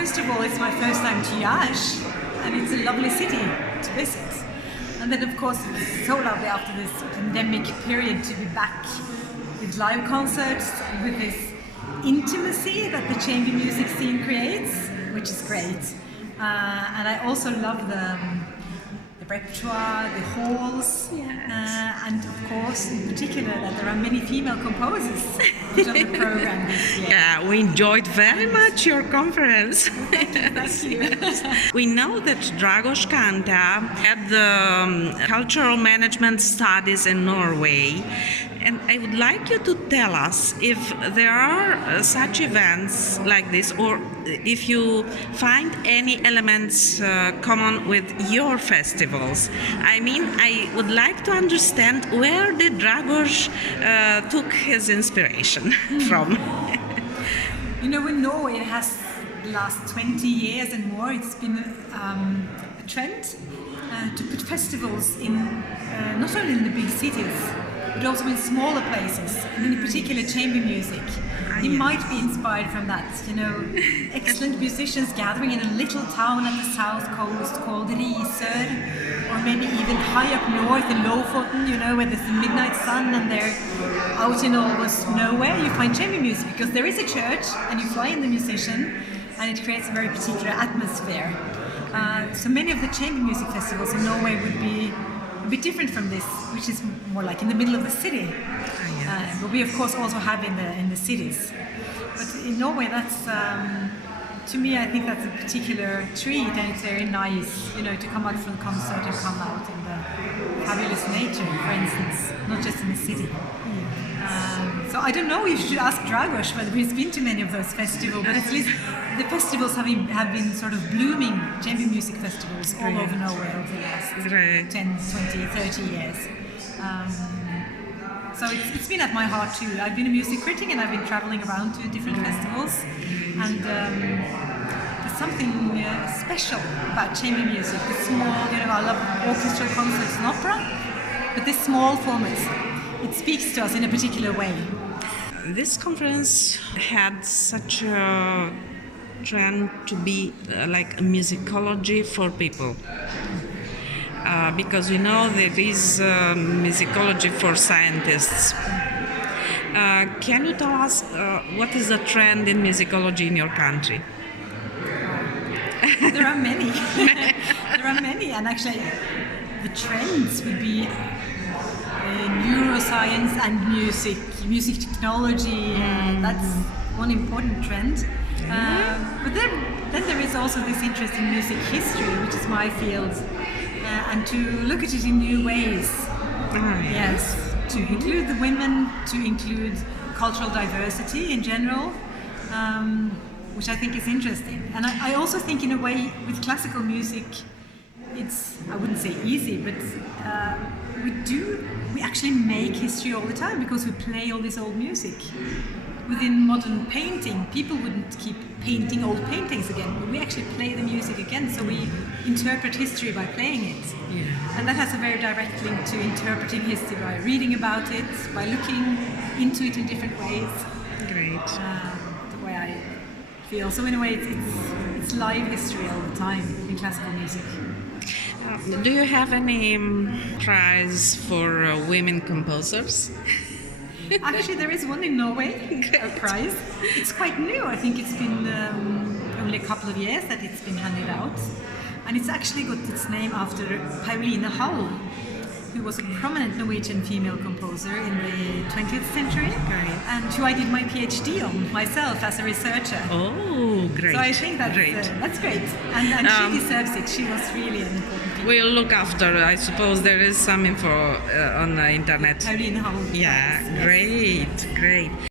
first of all, it's my first time to Iași, and it's a lovely city to visit. And then, of course, it's so lovely after this pandemic period to be back with live concerts and with this intimacy that the chamber music scene creates, which is great. And I also love the repertoire, the halls, and of course, in particular, that there are many female composers on the program this year. Yeah, we enjoyed very much your conference. Thank you. We know that Dragoș Cantea had the cultural management studies in Norway, and I would like you to tell us if there are such events like this, or if you find any elements common with your festivals. I mean, I would like to understand where did Dragoș took his inspiration from. You know, in Norway it has the last 20 years and more, it's been a trend to put festivals in not only in the big cities, but also in smaller places, and in particular chamber music. It might be inspired from that, you know, excellent musicians gathering in a little town at the south coast called Risør, or maybe even high up north in Lofoten, you know, where there's the midnight sun and they're out in almost nowhere. You find chamber music because there is a church and you fly in the musician, and it creates a very particular atmosphere. So many of the chamber music festivals in Norway would be a bit different from this, which is more like in the middle of the city. But we of course also have in the cities. But in Norway, that's to me, I think that's a particular treat, and it's very nice, you know, to come out from the concert and come out in the fabulous nature, for instance, not just in the city. So I don't know, you should ask Dragoș whether he's been to many of those festivals, but at least the festivals have been sort of blooming chamber music festivals all over Norway over the last 10, 20, 30 years. So it's been at my heart too. I've been a music critic and I've been traveling around to different festivals, and there's something special about chamber music. The small, you know, I love orchestral concerts and opera, but this small format, it speaks to us in a particular way. This conference had such a trend to be like a musicology for people. Because you know there is musicology for scientists. Can you tell us what is the trend in musicology in your country? There are many. There are many, and actually the trends would be neuroscience and music technology. That's one important trend. But then there is also this interest in music history, which is my field. And to look at it in new ways. Yes, to include the women, to include cultural diversity in general, which I think is interesting. And I also think, in a way, with classical music, it's, I wouldn't say easy, but we actually make history all the time because we play all this old music. Within modern painting, people wouldn't keep painting old paintings again, but we actually play the music again, so we interpret history by playing it. And that has a very direct link to interpreting history by reading about it, by looking into it in different ways. Great. The way I feel. So in a way, it's live history all the time in classical music. Do you have any prize for women composers? Actually, there is one in Norway, a prize. It's quite new. I think it's been only a couple of years that it's been handed out. And it's actually got its name after Pauline Hall, who was a prominent Norwegian female composer in the 20th century, and who I did my PhD on myself as a researcher. Oh, great. So I think that's great. And she deserves it. She was really an important figure. We'll look after. I suppose there is some info on the internet. Pauline Hall. Yeah, great.